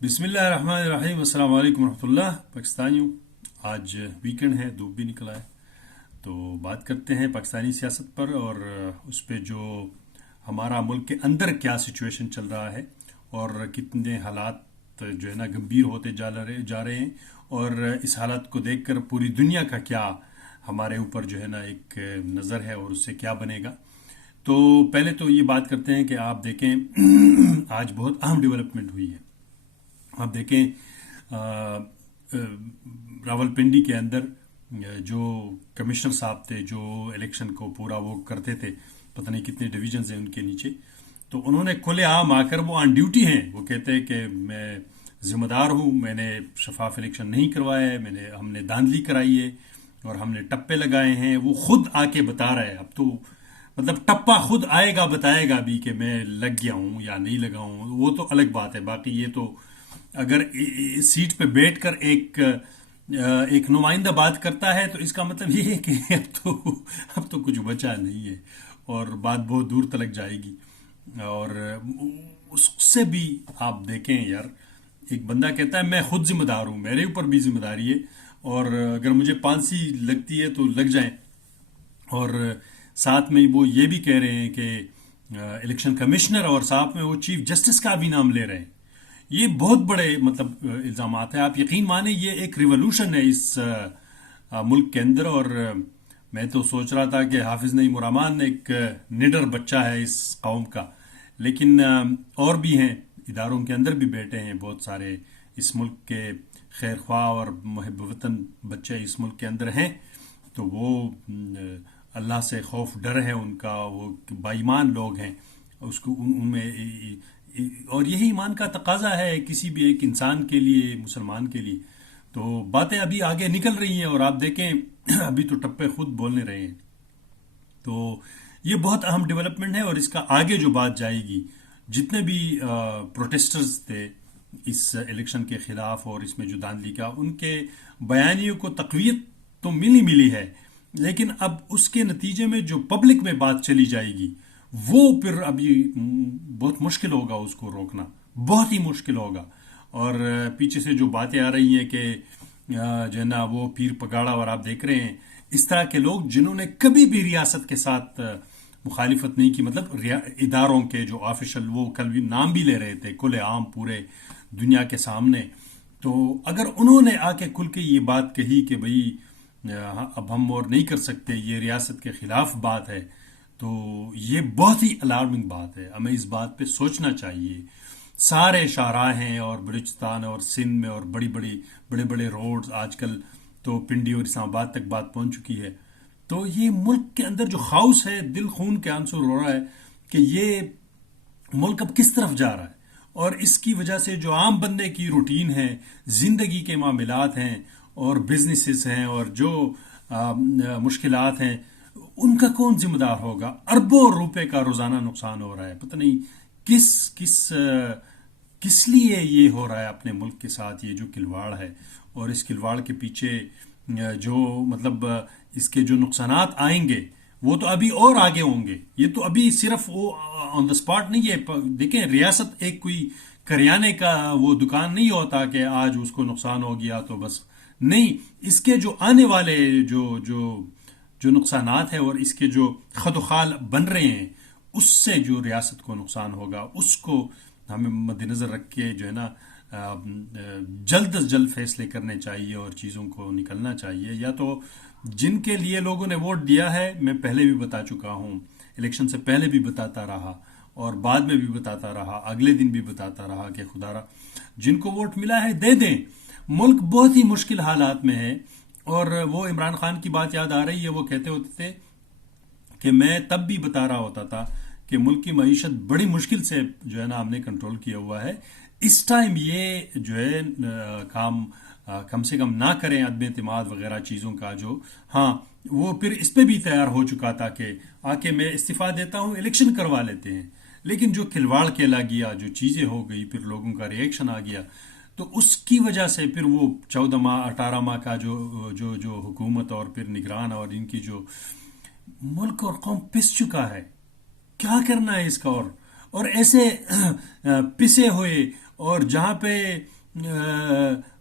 بسم اللہ الرحمن الرحیم، السلام علیکم ورحمۃ اللہ پاکستانیوں۔ آج ویکنڈ ہے، دھوپ بھی نکلا ہے، تو بات کرتے ہیں پاکستانی سیاست پر اور اس پہ جو ہمارا ملک کے اندر کیا سچویشن چل رہا ہے اور کتنے حالات جو ہے نا گمبھیر ہوتے جا رہے ہیں، اور اس حالات کو دیکھ کر پوری دنیا کا کیا ہمارے اوپر جو ہے نا ایک نظر ہے اور اس سے کیا بنے گا۔ تو پہلے تو یہ بات کرتے ہیں کہ آپ دیکھیں آج بہت اہم ڈیولپمنٹ ہوئی ہے۔ آپ دیکھیں راول پنڈی کے اندر جو کمشنر صاحب تھے، جو الیکشن کو پورا وہ کرتے تھے، پتہ نہیں کتنے ڈویژنز ہیں ان کے نیچے، تو انہوں نے کھلے عام آ کر وہ آن ڈیوٹی ہیں، وہ کہتے ہیں کہ میں ذمہ دار ہوں، میں نے شفاف الیکشن نہیں کروایا ہے، ہم نے دھاندلی کرائی ہے اور ہم نے ٹپے لگائے ہیں۔ وہ خود آ کے بتا رہا ہے، اب تو مطلب ٹپا خود آئے گا، بتائے گا بھی کہ میں لگ گیا ہوں یا نہیں لگا ہوں، وہ تو الگ بات ہے۔ باقی یہ تو اگر سیٹ پہ بیٹھ کر ایک نمائندہ بات کرتا ہے تو اس کا مطلب یہ ہے کہ اب تو کچھ بچا نہیں ہے اور بات بہت دور تلک جائے گی۔ اور اس سے بھی آپ دیکھیں یار، ایک بندہ کہتا ہے میں خود ذمہ دار ہوں، میرے اوپر بھی ذمہ داری ہے، اور اگر مجھے پھانسی لگتی ہے تو لگ جائیں۔ اور ساتھ میں وہ یہ بھی کہہ رہے ہیں کہ الیکشن کمشنر اور ساتھ میں وہ چیف جسٹس کا بھی نام لے رہے ہیں۔ یہ بہت بڑے مطلب الزامات ہیں، آپ یقین مانیں یہ ایک ریولوشن ہے اس ملک کے اندر۔ اور میں تو سوچ رہا تھا کہ حافظ نعیم الرحمان ایک نڈر بچہ ہے اس قوم کا، لیکن اور بھی ہیں، اداروں کے اندر بھی بیٹھے ہیں بہت سارے اس ملک کے خیر خواہ اور محب وطن بچے اس ملک کے اندر ہیں، تو وہ اللہ سے خوف ڈر ہے ان کا، وہ بائیمان لوگ ہیں، اس کو ان میں، اور یہی ایمان کا تقاضا ہے کسی بھی ایک انسان کے لیے، مسلمان کے لیے۔ تو باتیں ابھی آگے نکل رہی ہیں اور آپ دیکھیں ابھی تو ٹپے خود بولنے رہے ہیں۔ تو یہ بہت اہم ڈیولپمنٹ ہے، اور اس کا آگے جو بات جائے گی، جتنے بھی پروٹیسٹرز تھے اس الیکشن کے خلاف اور اس میں جو دھاندلی کا، ان کے بیانیوں کو تقویت تو ملی ہے، لیکن اب اس کے نتیجے میں جو پبلک میں بات چلی جائے گی، وہ پھر ابھی بہت مشکل ہوگا اس کو روکنا، بہت ہی مشکل ہوگا۔ اور پیچھے سے جو باتیں آ رہی ہیں کہ جو ہے نا وہ پیر پگاڑا، اور آپ دیکھ رہے ہیں اس طرح کے لوگ جنہوں نے کبھی بھی ریاست کے ساتھ مخالفت نہیں کی، مطلب اداروں کے جو آفیشل، وہ کل بھی نام بھی لے رہے تھے کھلے عام پورے دنیا کے سامنے، تو اگر انہوں نے آ کے کھل کے یہ بات کہی کہ بھئی اب ہم اور نہیں کر سکتے، یہ ریاست کے خلاف بات ہے، تو یہ بہت ہی الارمنگ بات ہے، ہمیں اس بات پہ سوچنا چاہیے۔ سارے شاہراہ ہیں اور بلوچستان اور سندھ میں، اور بڑے بڑے روڈز، آج کل تو پنڈی اور اسلام آباد تک بات پہنچ چکی ہے۔ تو یہ ملک کے اندر جو خاؤس ہے، دل خون کے آنسو رو رہا ہے کہ یہ ملک اب کس طرف جا رہا ہے، اور اس کی وجہ سے جو عام بندے کی روٹین ہے، زندگی کے معاملات ہیں اور بزنسز ہیں اور جو مشکلات ہیں، ان کا کون ذمہ دار ہوگا؟ اربوں روپے کا روزانہ نقصان ہو رہا ہے، پتہ نہیں کس لیے یہ ہو رہا ہے اپنے ملک کے ساتھ، یہ جو کھلواڑ ہے، اور اس کھلواڑ کے پیچھے جو مطلب اس کے جو نقصانات آئیں گے وہ تو ابھی اور آگے ہوں گے۔ یہ تو ابھی صرف وہ آن دا اسپاٹ نہیں ہے۔ دیکھیں، ریاست ایک کوئی کریانے کا وہ دکان نہیں ہوتا کہ آج اس کو نقصان ہو گیا تو بس نہیں، اس کے جو آنے والے جو نقصانات ہیں اور اس کے جو خد و خال بن رہے ہیں، اس سے جو ریاست کو نقصان ہوگا، اس کو ہمیں مد نظر رکھ کے جو ہے نا جلد از جلد فیصلے کرنے چاہیے اور چیزوں کو نکلنا چاہیے۔ یا تو جن کے لیے لوگوں نے ووٹ دیا ہے، میں پہلے بھی بتا چکا ہوں، الیکشن سے پہلے بھی بتاتا رہا اور بعد میں بھی بتاتا رہا، اگلے دن بھی بتاتا رہا کہ خدا را جن کو ووٹ ملا ہے دے دیں۔ ملک بہت ہی مشکل حالات میں ہے، اور وہ عمران خان کی بات یاد آ رہی ہے، وہ کہتے ہوتے تھے کہ میں تب بھی بتا رہا ہوتا تھا کہ ملک کی معیشت بڑی مشکل سے جو ہے نا ہم نے کنٹرول کیا ہوا ہے، اس ٹائم یہ جو ہے کام کم سے کم نہ کریں، عدم اعتماد وغیرہ چیزوں کا جو، ہاں وہ پھر اس پہ بھی تیار ہو چکا تھا کہ آ کے میں استعفیٰ دیتا ہوں، الیکشن کروا لیتے ہیں۔ لیکن جو کھلواڑ کھیلا گیا، جو چیزیں ہو گئی، پھر لوگوں کا ریئیکشن آ گیا، تو اس کی وجہ سے پھر وہ 14 ماہ 18 ماہ کا جو حکومت اور پھر نگران اور ان کی جو ملک اور قوم پس چکا ہے۔ کیا کرنا ہے اس کا؟ اور ایسے پسے ہوئے اور جہاں پہ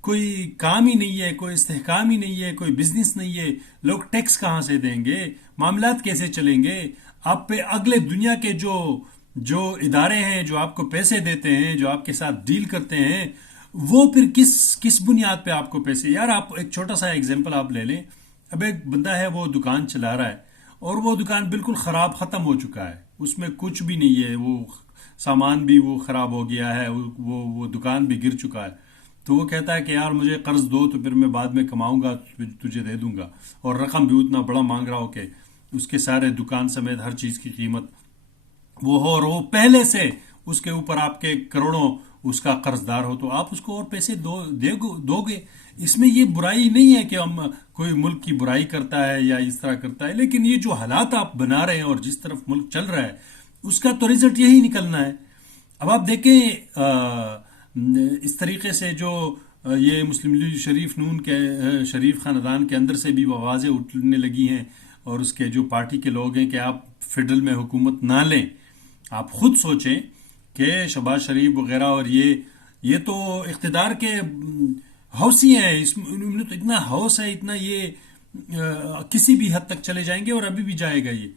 کوئی کام ہی نہیں ہے، کوئی استحکام ہی نہیں ہے، کوئی بزنس نہیں ہے، لوگ ٹیکس کہاں سے دیں گے، معاملات کیسے چلیں گے؟ آپ پہ اگلے دنیا کے جو ادارے ہیں جو آپ کو پیسے دیتے ہیں، جو آپ کے ساتھ ڈیل کرتے ہیں، وہ پھر کس بنیاد پہ آپ کو پیسے؟ یار آپ ایک چھوٹا سا ایگزامپل آپ لے لیں. اب ایک بندہ ہے، وہ دکان چلا رہا ہے اور وہ دکان بالکل خراب ختم ہو چکا ہے، اس میں کچھ بھی نہیں ہے، وہ سامان بھی وہ خراب ہو گیا ہے، وہ دکان بھی گر چکا ہے. تو وہ کہتا ہے کہ یار مجھے قرض دو تو پھر میں بعد میں کماؤں گا، تجھے دے دوں گا، اور رقم بھی اتنا بڑا مانگ رہا ہو کہ اس کے سارے دکان سمیت ہر چیز کی قیمت وہ ہو، اور وہ پہلے سے اس کے اوپر آپ کے کروڑوں اس کا قرض دار ہو، تو آپ اس کو اور پیسے دو گے. اس میں یہ برائی نہیں ہے کہ ہم کوئی ملک کی برائی کرتا ہے یا اس طرح کرتا ہے، لیکن یہ جو حالات آپ بنا رہے ہیں اور جس طرف ملک چل رہا ہے اس کا تو رزلٹ یہی نکلنا ہے. اب آپ دیکھیں اس طریقے سے جو یہ مسلم لیگ شریف نون کے شریف خاندان کے اندر سے بھی آوازیں اٹھنے لگی ہیں، اور اس کے جو پارٹی کے لوگ ہیں کہ آپ فیڈرل میں حکومت نہ لیں. آپ خود سوچیں کہ شہباز شریف وغیرہ اور یہ تو اقتدار کے حوثی ہیں، ان میں تو اتنا حوث ہے، اتنا یہ کسی بھی حد تک چلے جائیں گے اور ابھی بھی جائے گا یہ.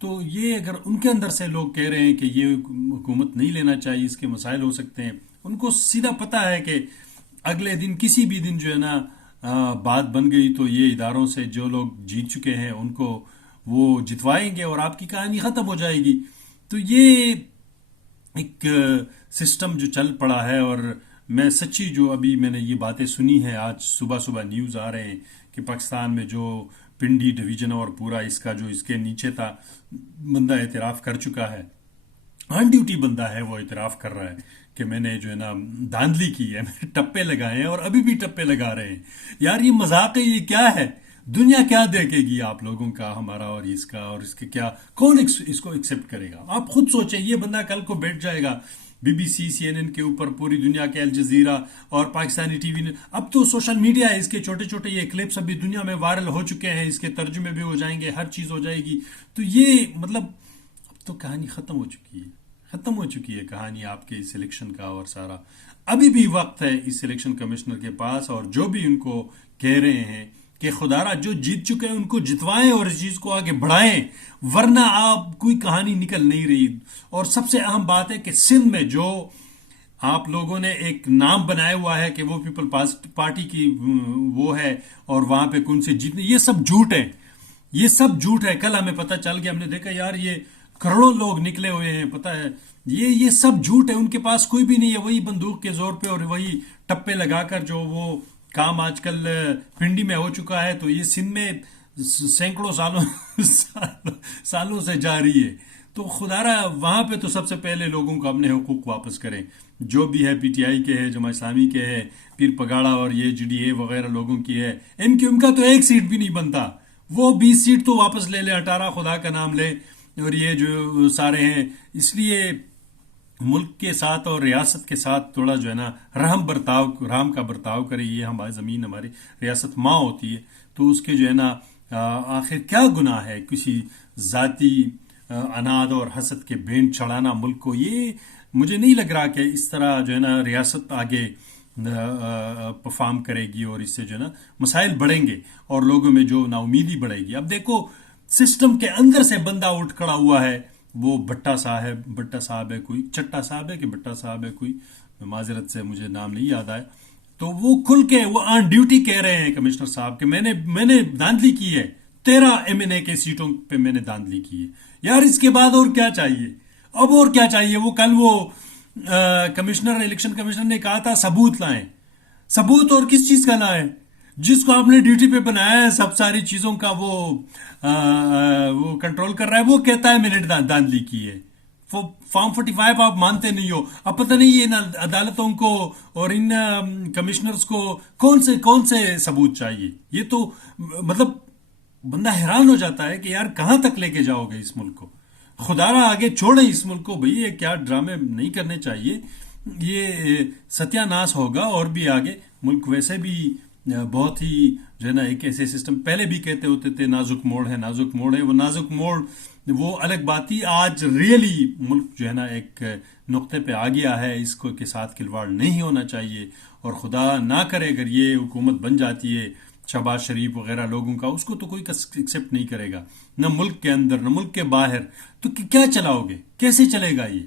تو یہ اگر ان کے اندر سے لوگ کہہ رہے ہیں کہ یہ حکومت نہیں لینا چاہیے، اس کے مسائل ہو سکتے ہیں، ان کو سیدھا پتہ ہے کہ اگلے دن کسی بھی دن جو ہے نا بات بن گئی تو یہ اداروں سے جو لوگ جیت چکے ہیں ان کو وہ جتوائیں گے اور آپ کی کہانی ختم ہو جائے گی. تو یہ ایک سسٹم جو چل پڑا ہے، اور میں سچی جو ابھی میں نے یہ باتیں سنی ہیں، آج صبح صبح نیوز آ رہے ہیں کہ پاکستان میں جو پنڈی ڈویژن اور پورا اس کا جو اس کے نیچے تھا بندہ اعتراف کر چکا ہے، آن ڈیوٹی بندہ ہے، وہ اعتراف کر رہا ہے کہ میں نے جو ہے نا دھاندلی کی ہے، میں نے ٹپے لگائے ہیں اور ابھی بھی ٹپے لگا رہے ہیں. یار یہ مذاق ہے، یہ کیا ہے؟ دنیا کیا دیکھے گی آپ لوگوں کا، ہمارا اور اس کا، اور اس کے کیا کون اس کو ایکسیپٹ کرے گا؟ آپ خود سوچیں. یہ بندہ کل کو بیٹھ جائے گا B B C C N N کے اوپر، پوری دنیا کے الجزیرہ اور پاکستانی ٹی وی، اب تو سوشل میڈیا ہے، اس کے چھوٹے چھوٹے یہ کلپس ابھی دنیا میں وائرل ہو چکے ہیں، اس کے ترجمے بھی ہو جائیں گے، ہر چیز ہو جائے گی. تو یہ مطلب اب تو کہانی ختم ہو چکی ہے، ختم ہو چکی ہے کہانی آپ کے اس الیکشن کا. اور سارا ابھی بھی وقت ہے اس الیکشن کمشنر کے پاس، اور جو بھی ان کو کہہ رہے ہیں کہ خدا را جو جیت چکے ہیں ان کو جتوائیں اور اس چیز کو آگے بڑھائیں، ورنہ آپ کوئی کہانی نکل نہیں رہی. اور سب سے اہم بات ہے کہ سندھ میں جو آپ لوگوں نے ایک نام بنایا ہوا ہے کہ وہ پیپل پارٹی کی وہ ہے اور وہاں پہ کون سے جیتنے، یہ سب جھوٹ ہے، یہ سب جھوٹ ہے. کل ہمیں پتہ چل گیا، ہم نے دیکھا یار یہ کروڑوں لوگ نکلے ہوئے ہیں، پتہ ہے یہ سب جھوٹ ہے. ان کے پاس کوئی بھی نہیں ہے، وہی بندوق کے زور پہ اور وہی ٹپے لگا کر جو وہ کام آج کل پنڈی میں ہو چکا ہے، تو یہ سندھ میں سینکڑوں سالوں سے جاری ہے. تو خدا را وہاں پہ تو سب سے پہلے لوگوں کو اپنے حقوق واپس کریں، جو بھی ہے، پی ٹی آئی کے ہے، جماعت اسلامی کے ہے، پیر پگاڑا اور یہ جی ڈی اے وغیرہ لوگوں کی ہے. ایم کیو ایم کا تو ایک سیٹ بھی نہیں بنتا، وہ 20 سیٹ تو واپس لے لیں، 18 خدا کا نام لے. اور یہ جو سارے ہیں، اس لیے ملک کے ساتھ اور ریاست کے ساتھ تھوڑا جو ہے نا رحم کا برتاؤ کرے. یہ ہماری زمین، ہماری ریاست ماں ہوتی ہے، تو اس کے جو ہے نا آخر کیا گناہ ہے کسی ذاتی اناد اور حسد کے بین چڑھانا ملک کو؟ یہ مجھے نہیں لگ رہا کہ اس طرح جو ہے نا ریاست آگے پرفارم کرے گی، اور اس سے جو ہے نا مسائل بڑھیں گے اور لوگوں میں جو نا امیدی بڑھے گی. اب دیکھو سسٹم کے اندر سے بندہ اٹھ کھڑا ہوا ہے، وہ بٹا صاحب ہے کوئی، چٹا صاحب ہے کہ بٹا صاحب ہے کوئی، معذرت سے مجھے نام نہیں یاد آیا. تو وہ کھل کے وہ آن ڈیوٹی کہہ رہے ہیں کمشنر صاحب کہ میں نے دھاندلی کی ہے، 13 ایم این اے کے سیٹوں پہ میں نے دھاندلی کی ہے. یار اس کے بعد اور کیا چاہیے؟ اب اور کیا چاہیے؟ وہ کل وہ الیکشن کمشنر نے کہا تھا ثبوت لائیں. ثبوت اور کس چیز کا لائیں؟ جس کو آپ نے ڈیوٹی پہ بنایا ہے سب ساری چیزوں کا وہ کنٹرول کر رہا ہے، وہ کہتا ہے میں نے دھاندلی کی ہے. فارم 45 آپ مانتے نہیں ہو. اب پتہ نہیں ان عدالتوں کو اور ان کمشنرز کو کون سے ثبوت چاہیے. یہ تو مطلب بندہ حیران ہو جاتا ہے کہ یار کہاں تک لے کے جاؤ گے اس ملک کو؟ خدا را آگے چھوڑیں اس ملک کو بھئی، یہ کیا ڈرامے نہیں کرنے چاہیے. یہ ستیہ ناش ہوگا اور بھی آگے. ملک ویسے بھی بہت ہی جو ہے نا ایک ایسے سسٹم پہلے بھی کہتے ہوتے تھے نازک موڑ ہے، نازک موڑ ہے. وہ نازک موڑ وہ الگ بات تھی. آج ریئلی ملک جو ہے نا ایک نقطے پہ آ گیا ہے. اس کو کے ساتھ کھلواڑ نہیں ہونا چاہیے, اور خدا نہ کرے اگر یہ حکومت بن جاتی ہے شہباز شریف وغیرہ لوگوں کا, اس کو تو کوئی ایکسیپٹ نہیں کرے گا, نہ ملک کے اندر نہ ملک کے باہر. تو کیا چلاؤ گے, کیسے چلے گا یہ,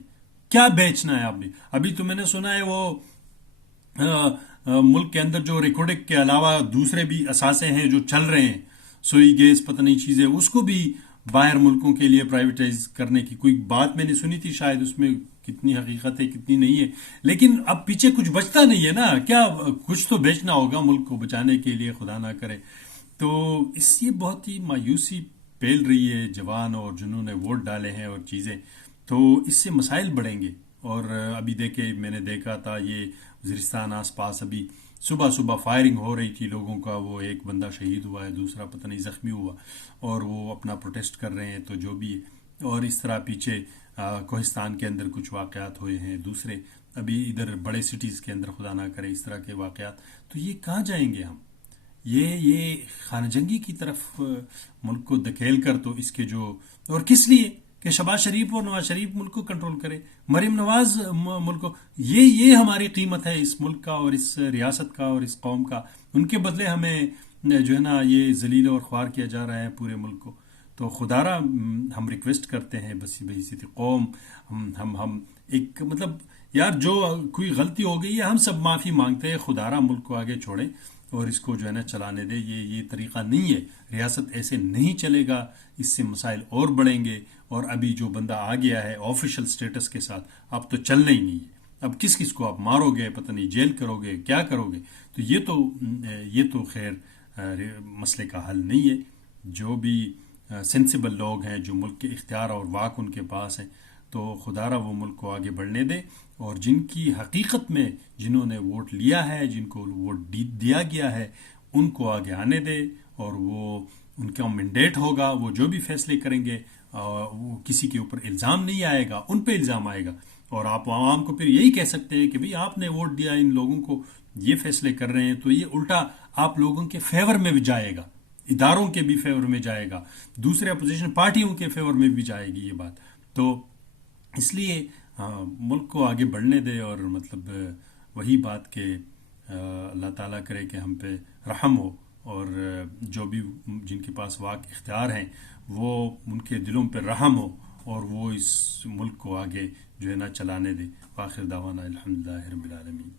کیا بیچنا ہے آپ نے؟ ابھی تو میں نے سنا ہے وہ ملک کے اندر جو ریکارڈک کے علاوہ دوسرے بھی اثاثے ہیں جو چل رہے ہیں, سوئی گیس پتہ نہیں چیزیں, اس کو بھی باہر ملکوں کے لیے پرائیویٹائز کرنے کی کوئی بات میں نے سنی تھی. شاید اس میں کتنی حقیقت ہے کتنی نہیں ہے, لیکن اب پیچھے کچھ بچتا نہیں ہے نا. کیا کچھ تو بیچنا ہوگا ملک کو بچانے کے لیے, خدا نہ کرے. تو اس سے بہت ہی مایوسی پھیل رہی ہے جوان اور جنہوں نے ووٹ ڈالے ہیں اور چیزیں. تو اس سے مسائل بڑھیں گے. اور ابھی دیکھے, میں نے دیکھا تھا یہ وزیرستان آس پاس ابھی صبح صبح فائرنگ ہو رہی تھی لوگوں کا, وہ ایک بندہ شہید ہوا ہے, دوسرا پتہ نہیں زخمی ہوا, اور وہ اپنا پروٹیسٹ کر رہے ہیں. تو جو بھی ہے, اور اس طرح پیچھے کوہستان کے اندر کچھ واقعات ہوئے ہیں, دوسرے ابھی ادھر بڑے سٹیز کے اندر خدا نہ کرے اس طرح کے واقعات. تو یہ کہاں جائیں گے ہم؟ یہ خانہ جنگی کی طرف ملک کو دھکیل کر, تو اس کے جو, اور کس لیے کہ شہباز شریف اور نواز شریف ملک کو کنٹرول کرے, مریم نواز ملک کو, یہ ہماری قیمت ہے اس ملک کا اور اس ریاست کا اور اس قوم کا. ان کے بدلے ہمیں جو ہے نا یہ ذلیل اور خوار کیا جا رہا ہے پورے ملک کو. تو خدا را ہم ریکویسٹ کرتے ہیں بس بحیثیت قوم, ہم ایک مطلب یار جو کوئی غلطی ہو گئی ہے ہم سب معافی مانگتے ہیں. خدا را ملک کو آگے چھوڑیں اور اس کو جو ہے نا چلانے دے. یہ طریقہ نہیں ہے, ریاست ایسے نہیں چلے گا, اس سے مسائل اور بڑھیں گے. اور ابھی جو بندہ آ گیا ہے آفیشل سٹیٹس کے ساتھ, اب تو چلنا ہی نہیں ہے. اب کس کو آپ مارو گے, پتہ نہیں جیل کرو گے, کیا کرو گے. تو یہ تو خیر مسئلے کا حل نہیں ہے. جو بھی سینسیبل لوگ ہیں, جو ملک کے اختیار اور واک ان کے پاس ہیں, تو خدا را وہ ملک کو آگے بڑھنے دے. اور جن کی حقیقت میں جنہوں نے ووٹ لیا ہے, جن کو ووٹ دیا گیا ہے, ان کو آگے آنے دے. اور وہ ان کا مینڈیٹ ہوگا, وہ جو بھی فیصلے کریں گے وہ کسی کے اوپر الزام نہیں آئے گا, ان پہ الزام آئے گا. اور آپ عوام کو پھر یہی کہہ سکتے ہیں کہ بھئی آپ نے ووٹ دیا ان لوگوں کو, یہ فیصلے کر رہے ہیں, تو یہ الٹا آپ لوگوں کے فیور میں بھی جائے گا, اداروں کے بھی فیور میں جائے گا, دوسرے اپوزیشن پارٹیوں کے فیور میں بھی جائے گی یہ بات. تو اس لیے ملک کو آگے بڑھنے دے. اور مطلب وہی بات کہ اللہ تعالیٰ کرے کہ ہم پہ رحم ہو, اور جو بھی جن کے پاس واقع اختیار ہیں وہ ان کے دلوں پہ رحم ہو, اور وہ اس ملک کو آگے جو ہے نا چلانے دے. آخر دعوانا الحمدللہ رب العالمین.